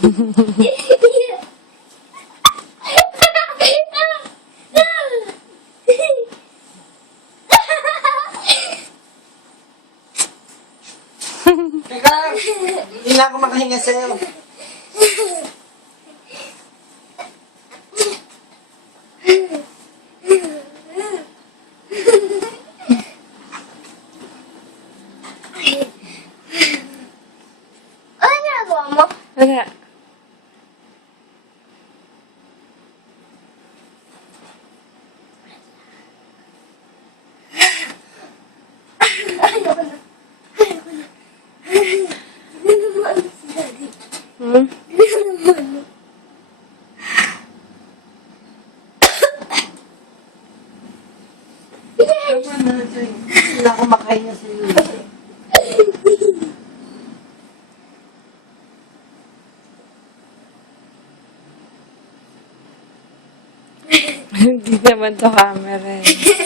Teka, hindi na ako makahinga sa'yo. Ano nagawa mo? Wala. Hmm? Hindi naman. Tama na sa'yo. Hindi naman to camera eh.